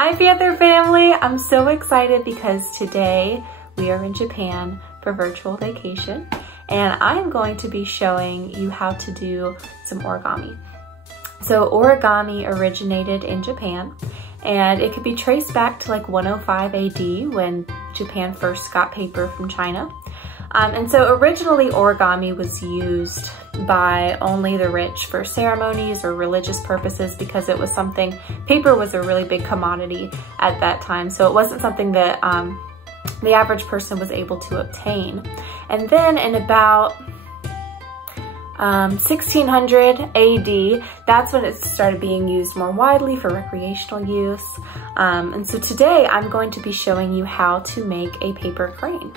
Hi Panther family! I'm so excited because today we are in Japan for virtual vacation and I'm going to be showing you how to do some origami. So origami originated in Japan and it could be traced back to like 105 AD when Japan first got paper from China. And so originally origami was used by only the rich for ceremonies or religious purposes because it was something, paper was a really big commodity at that time. So it wasn't something that the average person was able to obtain. And then in about 1600 AD, that's when it started being used more widely for recreational use. And so today I'm going to be showing you how to make a paper crane.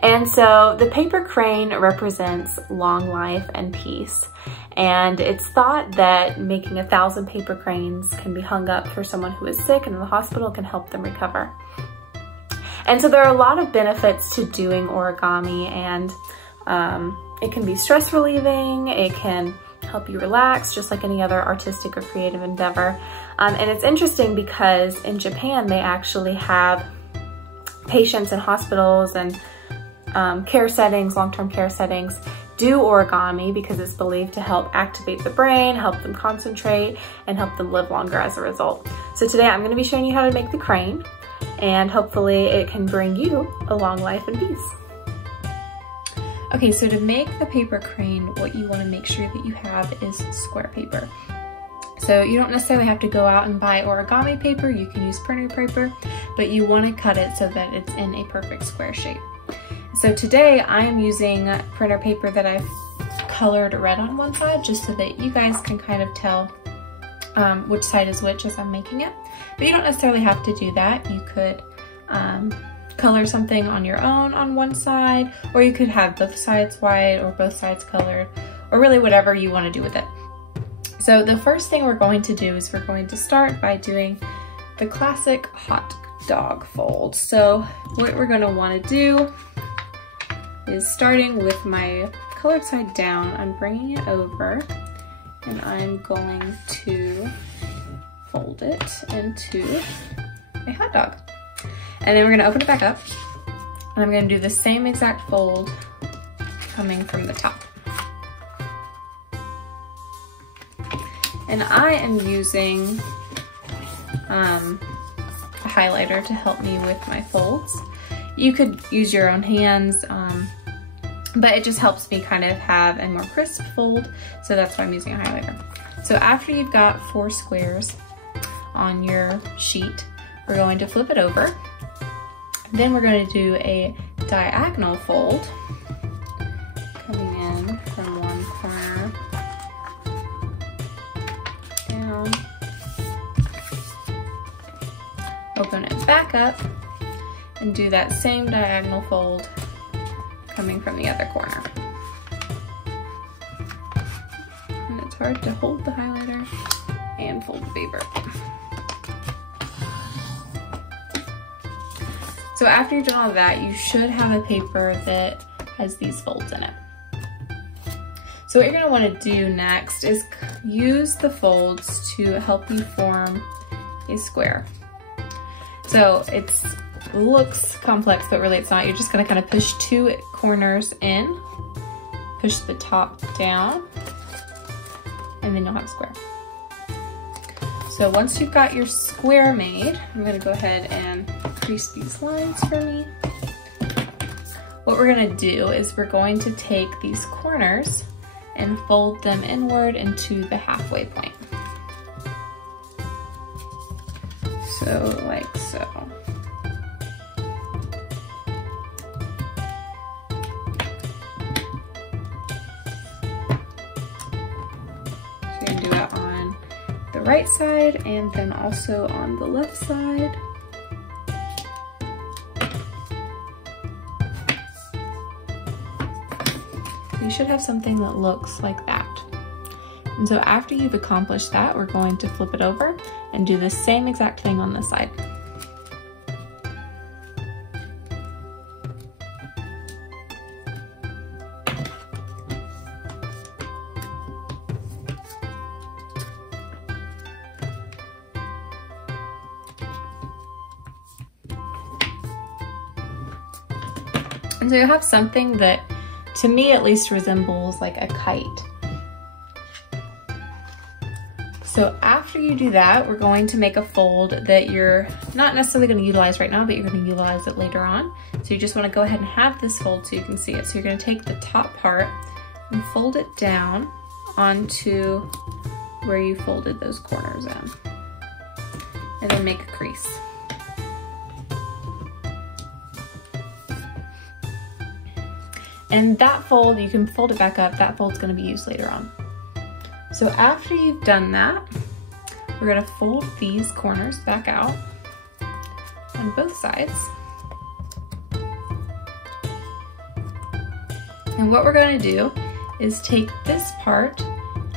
And so the paper crane represents long life and peace. And it's thought that making 1,000 paper cranes can be hung up for someone who is sick and in the hospital can help them recover. And so there are a lot of benefits to doing origami, and it can be stress relieving, it can help you relax just like any other artistic or creative endeavor. And it's interesting because in Japan they actually have patients in hospitals and care settings, long-term care settings, do origami because it's believed to help activate the brain, help them concentrate, and help them live longer as a result. So today I'm going to be showing you how to make the crane, and hopefully it can bring you a long life and peace. Okay, so to make the paper crane, what you want to make sure that you have is square paper. So you don't necessarily have to go out and buy origami paper, you can use printer paper, but you want to cut it so that it's in a perfect square shape. So today I am using printer paper that I've colored red on one side just so that you guys can kind of tell which side is which as I'm making it. But you don't necessarily have to do that. You could color something on your own on one side, or you could have both sides white or both sides colored, or really whatever you want to do with it. So the first thing we're going to do is we're going to start by doing the classic hot dog fold. So what we're going to want to do is, starting with my colored side down, I'm bringing it over and I'm going to fold it into a hot dog. And then we're gonna open it back up and I'm gonna do the same exact fold coming from the top. And I am using a highlighter to help me with my folds. You could use your own hands, but it just helps me kind of have a more crisp fold, so that's why I'm using a highlighter. So after you've got 4 squares on your sheet, we're going to flip it over. Then we're going to do a diagonal fold, coming in from one corner down, open it back up, and do that same diagonal fold coming from the other corner. And it's hard to hold the highlighter and fold the paper. So after you've done all of that, you should have a paper that has these folds in it. So what you're going to want to do next is use the folds to help you form a square. So it looks complex, but really it's not. You're just going to kind of push 2 corners in, push the top down, and then you'll have a square. So once you've got your square made, I'm going to go ahead and crease these lines for me. What we're going to do is we're going to take these corners and fold them inward into the halfway point. So like so. So you're going to do that on the right side and then also on the left side. You should have something that looks like that. And so after you've accomplished that, we're going to flip it over and do the same exact thing on this side. And so you have something that, to me at least, resembles like a kite. So after you do that, we're going to make a fold that you're not necessarily going to utilize right now, but you're going to utilize it later on. So you just want to go ahead and have this fold so you can see it. So you're going to take the top part and fold it down onto where you folded those corners in. And then make a crease. And that fold, you can fold it back up. That fold's going to be used later on. So after you've done that, we're going to fold these corners back out on both sides. And what we're going to do is take this part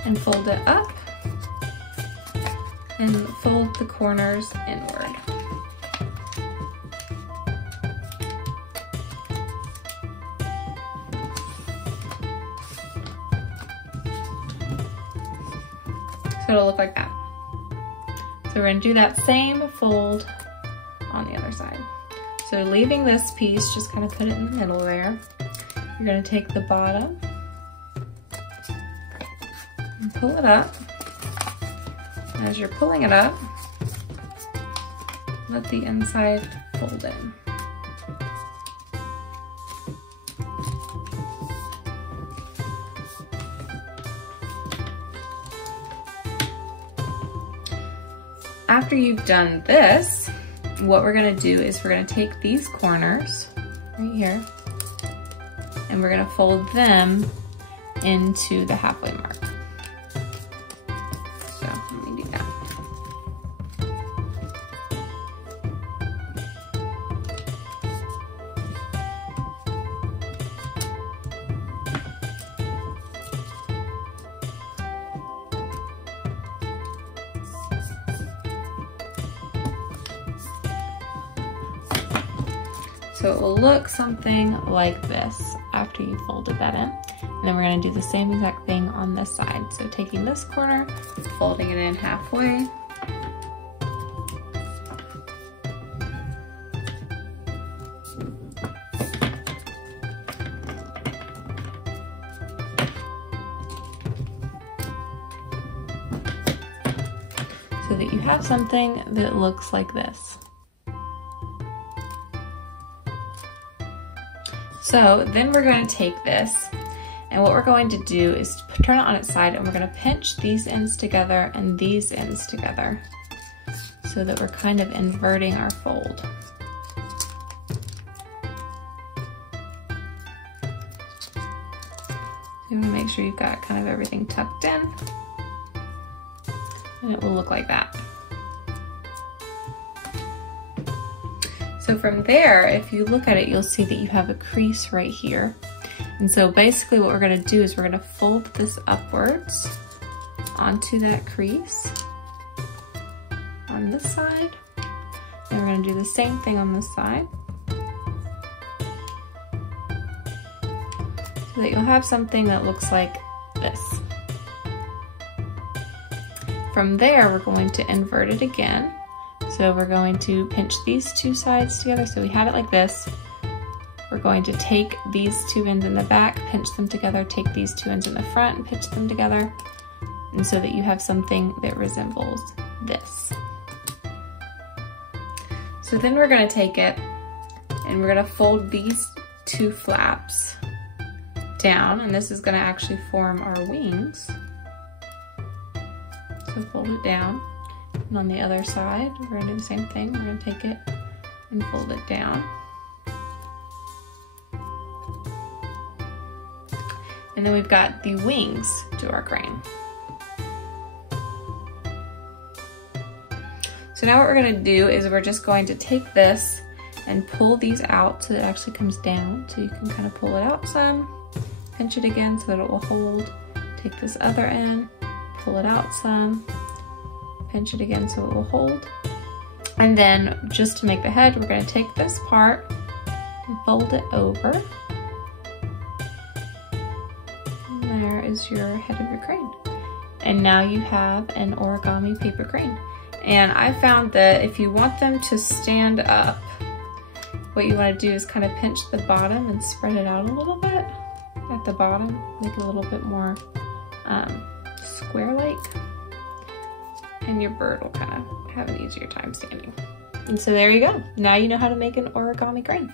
and fold it up and fold the corners inward. So it'll look like that. So we're gonna do that same fold on the other side. So leaving this piece, just kind of put it in the middle there. You're gonna take the bottom and pull it up. And as you're pulling it up, let the inside fold in. After you've done this, what we're gonna do is we're gonna take these corners right here and we're gonna fold them into the halfway mark. So let me do that. So it will look something like this after you folded that in. And then we're gonna do the same exact thing on this side. So taking this corner, folding it in halfway. So that you have something that looks like this. So then we're going to take this, and what we're going to do is turn it on its side, and we're going to pinch these ends together and these ends together so that we're kind of inverting our fold. So you want to make sure you've got kind of everything tucked in, and it will look like that. So from there, if you look at it, you'll see that you have a crease right here. And so basically what we're gonna do is we're gonna fold this upwards onto that crease on this side. And we're gonna do the same thing on this side. So that you'll have something that looks like this. From there, we're going to invert it again. So we're going to pinch these two sides together. So we have it like this. We're going to take these two ends in the back, pinch them together, take these two ends in the front and pinch them together. And so that you have something that resembles this. So then we're gonna take it and we're gonna fold these two flaps down, and this is gonna actually form our wings. So fold it down. And on the other side, we're gonna do the same thing. We're gonna take it and fold it down. And then we've got the wings to our crane. So now what we're gonna do is we're just going to take this and pull these out so that it actually comes down. So you can kind of pull it out some, pinch it again so that it will hold. Take this other end, pull it out some, pinch it again so it will hold. And then just to make the head, we're gonna take this part and fold it over. And there is your head of your crane. And now you have an origami paper crane. And I found that if you want them to stand up, what you want to do is kind of pinch the bottom and spread it out a little bit at the bottom, make it a little bit more square-like, and your bird will kind of have an easier time standing. And so there you go. Now you know how to make an origami crane.